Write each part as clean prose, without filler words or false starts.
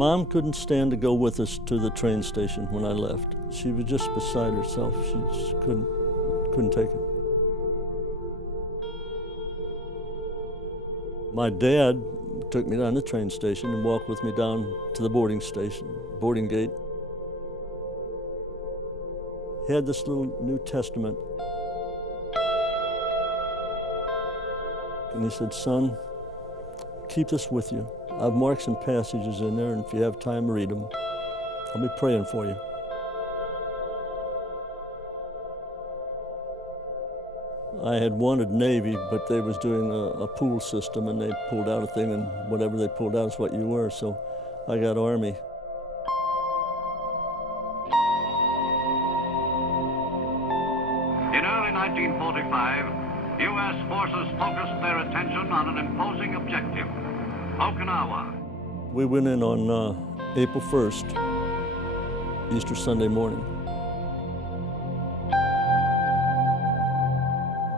Mom couldn't stand to go with us to the train station when I left. She was just beside herself. She just couldn't take it. My dad took me down to the train station and walked with me down to the boarding gate. He had this little New Testament. And he said, "Son, keep this with you. I've marked some passages in there, and if you have time, read them. I'll be praying for you." I had wanted Navy, but they was doing a pool system, and they pulled out a thing, and whatever they pulled out is what you were, so I got Army. In early 1945, U.S. forces focused their attention on an imposing objective, Okinawa. We went in on April 1st, Easter Sunday morning.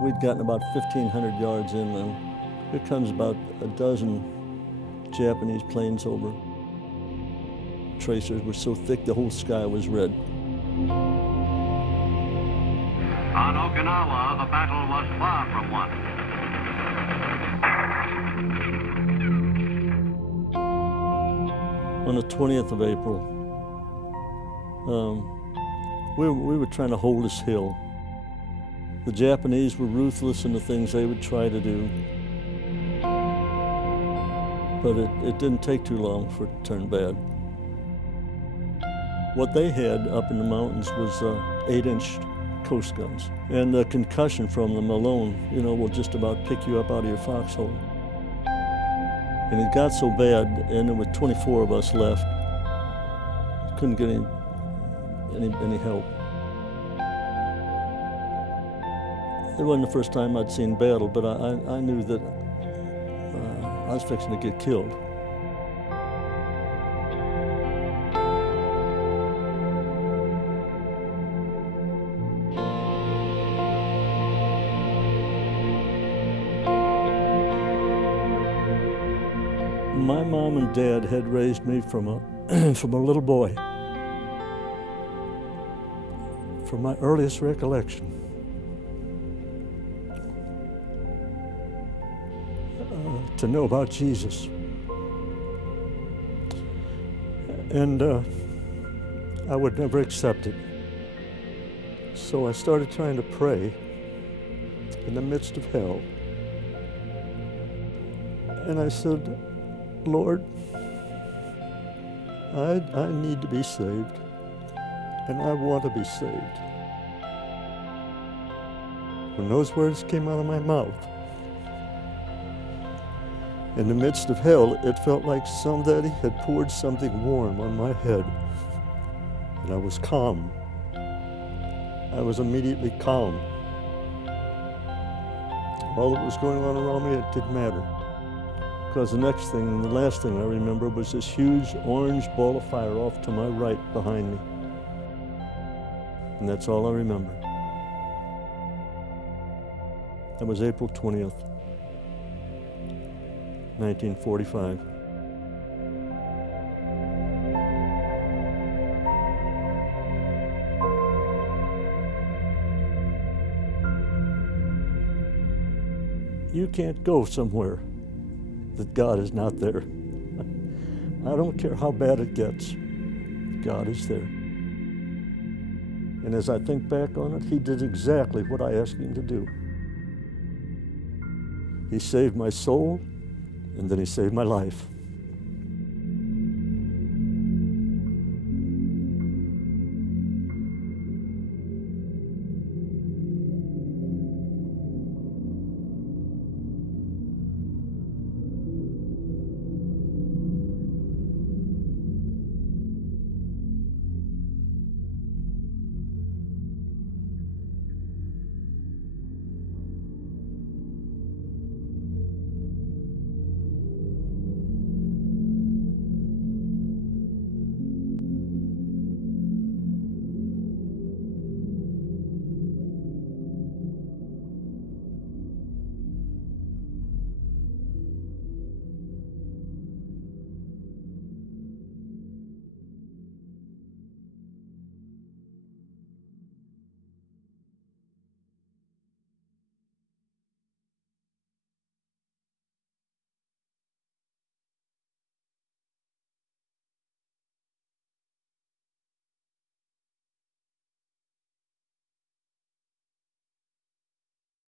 We'd gotten about 1,500 yards inland. Here comes about a dozen Japanese planes over. Tracers were so thick the whole sky was red. On Okinawa, the battle was far from won. On the 20th of April, we were trying to hold this hill. The Japanese were ruthless in the things they would try to do. But it didn't take too long for it to turn bad. What they had up in the mountains was 8-inch coast guns. And the concussion from them alone, will just about pick you up out of your foxhole. And it got so bad, and there were 24 of us left. Couldn't get any help. It wasn't the first time I'd seen battle, but I knew that I was fixing to get killed. My mom and dad had raised me from a little boy, from my earliest recollection. To know about Jesus. And I would never accept it. So I started trying to pray in the midst of hell. And I said, "Lord, I need to be saved, and I want to be saved." When those words came out of my mouth, in the midst of hell, it felt like somebody had poured something warm on my head, and I was calm. I was immediately calm. All that was going on around me, it didn't matter. Because the next thing, and the last thing I remember, was this huge orange ball of fire off to my right behind me. And that's all I remember. That was April 20th. 1945. You can't go somewhere that God is not there. I don't care how bad it gets, God is there. And as I think back on it, He did exactly what I asked Him to do. He saved my soul, and then He saved my life.